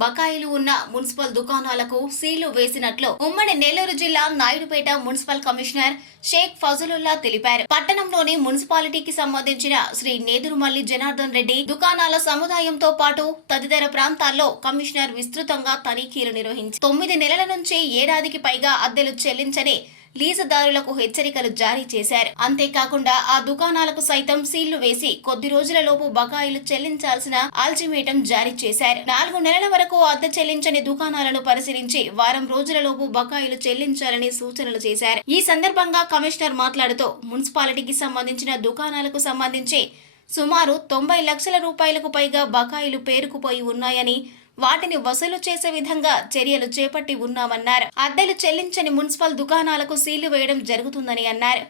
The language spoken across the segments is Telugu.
బకాయిలు ఉన్న మున్సిపల్ దుకాణాలకు సీలు వేసినట్లు ఉమ్మడి నెల్లూరు జిల్లా నాయుడుపేట మున్సిపల్ కమిషనర్ షేక్ ఫజలుల్లా తెలిపారు. పట్టణంలోని మున్సిపాలిటీకి సంబంధించిన శ్రీ నేదురుమల్లి జనార్దన్ రెడ్డి దుకాణాల సముదాయంతో పాటు తదితర ప్రాంతాల్లో కమిషనర్ విస్తృతంగా తనిఖీలు నిర్వహించి తొమ్మిది నెలల నుంచి ఏడాదికి పైగా అద్దెలు చెల్లించని లీజుదారులకు హెచ్చరికలు జారీ చేశారు. అంతేకాకుండా ఆ దుకాణాలకు సైతం సీళ్ళు వేసి కొద్ది రోజులలోపు బకాయిలు చెల్లించాల్సిన ఆల్టిమేటం జారీ చేశారు. నాలుగు నెలల వరకు అద్దె చెల్లించని దుకాణాలను పరిశీలించి వారం రోజులలోపు బకాయిలు చెల్లించాలని సూచనలు చేశారు. ఈ సందర్భంగా కమిషనర్ మాట్లాడుతూ మున్సిపాలిటీకి సంబంధించిన దుకాణాలకు సంబంధించి సుమారు తొంభై లక్షల రూపాయలకు పైగా బకాయిలు పేరుకుపోయి ఉన్నాయని వాటిని వసూలు చేసే విధంగా చర్యలు చేపట్టి ఉన్నామన్నారు. అద్దెలు చెల్లించని మున్సిపల్ దుకాణాలకు సీలు వేయడం జరుగుతుందని అన్నారు.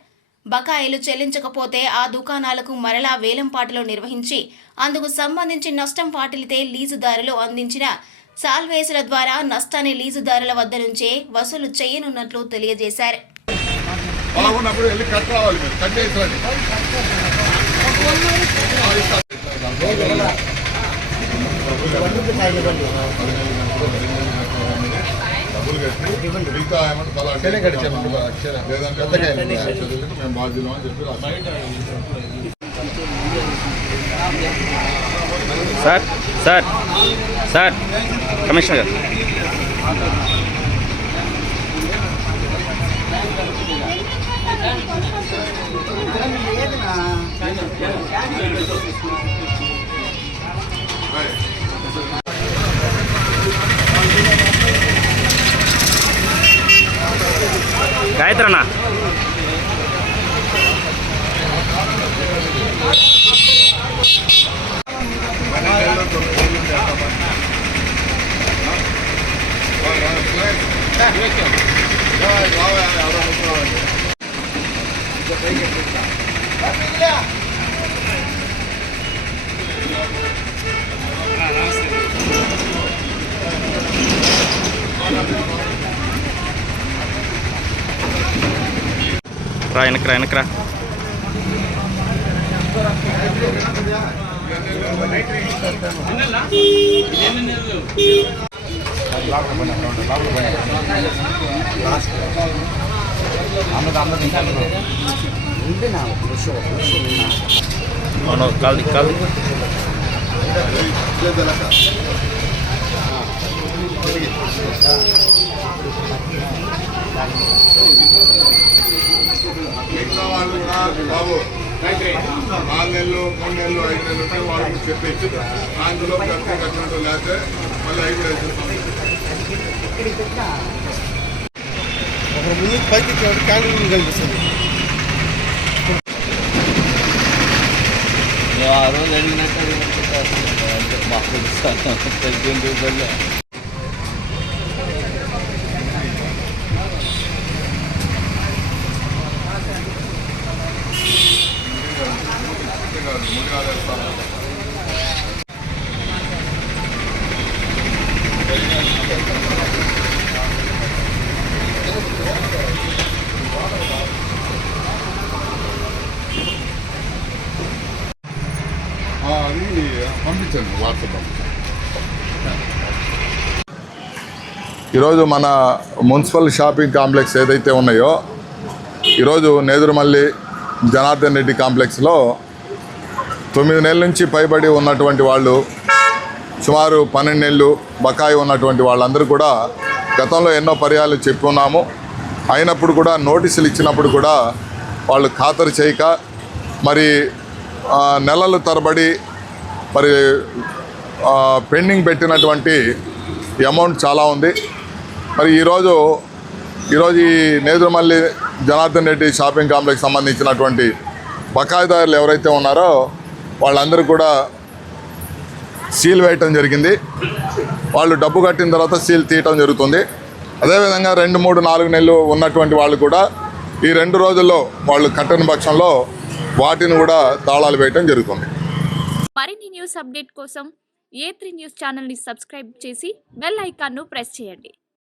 బకాయిలు చెల్లించకపోతే ఆ దుకాణాలకు మరలా వేలంపాటలు నిర్వహించి అందుకు సంబంధించి నష్టం వాటిల్లితే లీజుదారులు అందించిన సాల్వేసుల ద్వారా నష్టాన్ని లీజుదారుల వద్ద నుంచే వసూలు చేయనున్నట్లు తెలియజేశారు. కట్ రావాలి మీరు కట్ చేసి రండి డబ్బులు కట్టి మిగతా ఏమంటే తలా లేదంటే మేము బాధ్యులం అని చెప్పి సార్ సార్ సార్ కమిషనర్ గారు. காயத்ரண்ணா Yeah. రా వెనక్కి రా వెనక్కి రా అవును కాల్ది కాల్ది మిగతా వాళ్ళు కూడా బాబు నాలుగు నెలలు మూడు నెలలు ఐదు నెలలు ఉంటే వాళ్ళకి చెప్పేసి అందులో ప్రతి కట్టినట్టు లేకపోతే మళ్ళీ ఐదు వేసేస్తాం ఒక ముందు పైకి క్యాండిల్ కనిపిస్తుంది ఆ రోజు అడిగినట్టు అడిగినట్టు అంటే మాకు వేస్తాము అది పంపించండి వాట్సాప్ పంపించండి. ఈరోజు మన మున్సిపల్ షాపింగ్ కాంప్లెక్స్ ఏదైతే ఉన్నాయో ఈరోజు నేదురుమల్లి జనార్దన్ రెడ్డి కాంప్లెక్స్లో తొమ్మిది నెలల నుంచి పైబడి ఉన్నటువంటి వాళ్ళు సుమారు పన్నెండు నెలలు బకాయి ఉన్నటువంటి వాళ్ళందరూ కూడా గతంలో ఎన్నో పర్యాలు చెప్పున్నాము అయినప్పుడు కూడా నోటీసులు ఇచ్చినప్పుడు కూడా వాళ్ళు ఖాతరు చేయక మరి నెలలు తరబడి మరి పెండింగ్ పెట్టినటువంటి అమౌంట్ చాలా ఉంది. మరి ఈరోజు ఈరోజు ఈ నేదురుమల్లి జనార్దన్ రెడ్డి షాపింగ్ కాంప్లెక్స్ సంబంధించినటువంటి బకాయిదారులు ఎవరైతే ఉన్నారో వాళ్ళందరూ కూడా సీల్ వేయటం జరిగింది. వాళ్ళు డబ్బు కట్టిన తర్వాత సీల్ తీయటం జరుగుతుంది. అదేవిధంగా రెండు మూడు నాలుగు నెలలు ఉన్నటువంటి వాళ్ళు కూడా ఈ రెండు రోజుల్లో వాళ్ళు కట్టని పక్షంలో వాటిని కూడా తాళాలు వేయటం జరుగుతుంది. మరిన్ని న్యూస్ అప్డేట్ కోసం ఏ త్రీ న్యూస్ ఛానల్ని సబ్స్క్రైబ్ చేసి బెల్ ఐకాన్ను ప్రెస్ చేయండి.